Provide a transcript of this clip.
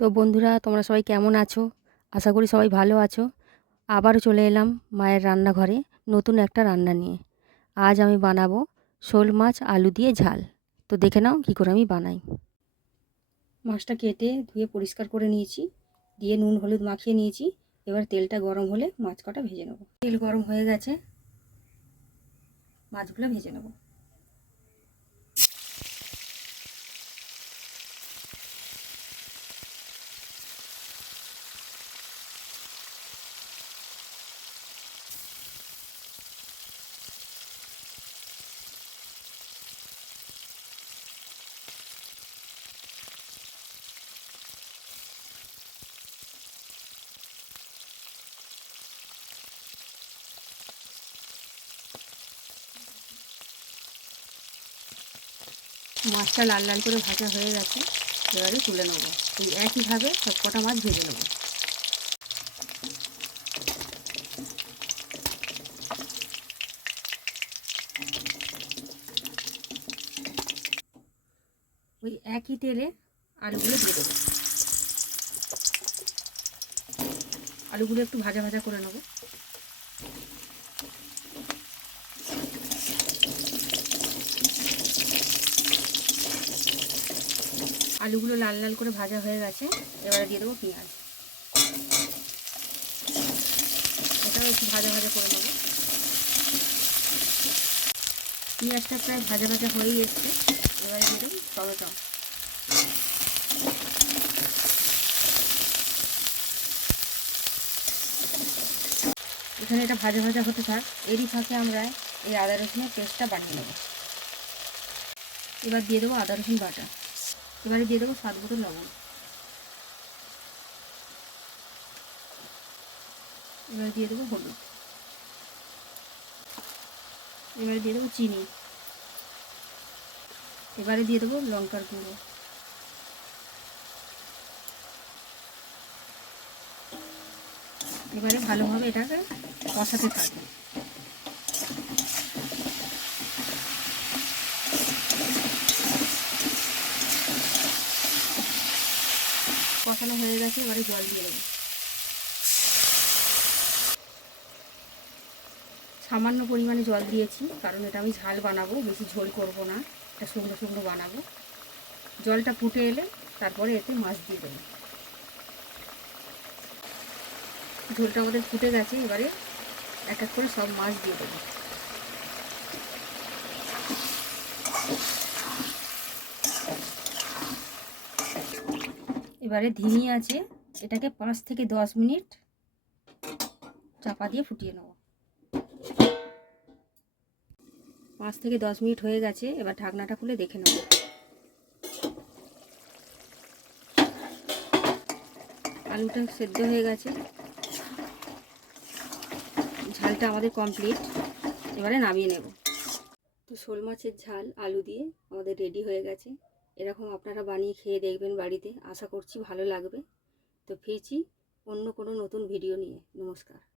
তো বন্ধুরা, তোমরা সবাই কেমন আছো? আশা করি সবাই ভালো আছো। আবারও চলে এলাম মায়ের রান্নাঘরে নতুন একটা রান্না নিয়ে। আজ আমি বানাবো শোল মাছ আলু দিয়ে ঝাল। তো দেখে নাও কী করে আমি বানাই। মাছটা কেটে ধুয়ে পরিষ্কার করে নিয়েছি, দিয়ে নুন হলুদ মাখিয়ে নিয়েছি। এবার তেলটা গরম হলে মাছ কটা ভেজে নেব। তেল গরম হয়ে গেছে, মাছগুলো ভেজে নেব। মাছটা লাল লাল করে ভাজা হয়ে গেছে, এবারে তুলে নেবো। এই একইভাবে সব কটা মাছ ভেজে নেবো। ওই একই তেলে আলুগুলো দিয়ে দেবো। আলুগুলো একটু ভাজা ভাজা করে নেবো। আলুগুলো লাল লাল করে ভাজা হয়ে গেছে, এবারে দিয়ে দেবো পেঁয়াজ। এটাও একটু ভাজা ভাজা করে নেবো। পেঁয়াজটা প্রায় ভাজা ভাজা হয়েই এসছে, এবারে দিয়ে দেবো টমেটো। এখানে এটা ভাজা ভাজা হতে থাক, এরই ফাঁকে আমরা এই আদা রসুনের পেস্টটা বানিয়ে নেব। এবার দিয়ে দেবো আদা রসুন বাটা। এবারে দিয়ে দেবো স্বাদ মতো লবণ। এবারে দিয়ে দেবো হলুদ। এবারে দিয়ে দেবো চিনি। এবারে দিয়ে দেবো লঙ্কার গুঁড়ো। এবারে ভালোভাবে এটাকে কষাতে থাকবে। কষানো হয়ে গেছে, এবারে জল দিয়ে দেবো। সামান্য পরিমাণে জল দিয়েছি, কারণ এটা আমি ঝাল বানাবো, বেশি ঝোল করব না, এটা শুকনো শুকনো বানাবো। জলটা ফুটে এলে তারপরে এতে মাছ দিয়ে দেবো। ঝোলটা আমাদের ফুটে গেছে, এবারে এক এক করে সব মাছ দিয়ে দেবো। এবারে ধিমি আছে, এটাকে 5 থেকে 10 মিনিট চাপা দিয়ে ফুটিয়ে নেব। 5 থেকে 10 মিনিট হয়ে গেছে, এবার ঢাকনাটা খুলে দেখে নেব। আলুটা সেদ্ধ হয়ে গেছে, ঝালটা আমাদের কমপ্লিট। এবারে নামিয়ে নেব। তো শোল মাছের ঝাল আলু দিয়ে আমাদের রেডি হয়ে গেছে। এরকম আপনারা বানিয়ে খেয়ে দেখবেন বাড়িতে, আশা করছি ভালো লাগবে। তো ফিরছি অন্য কোনো নতুন ভিডিও নিয়ে। নমস্কার।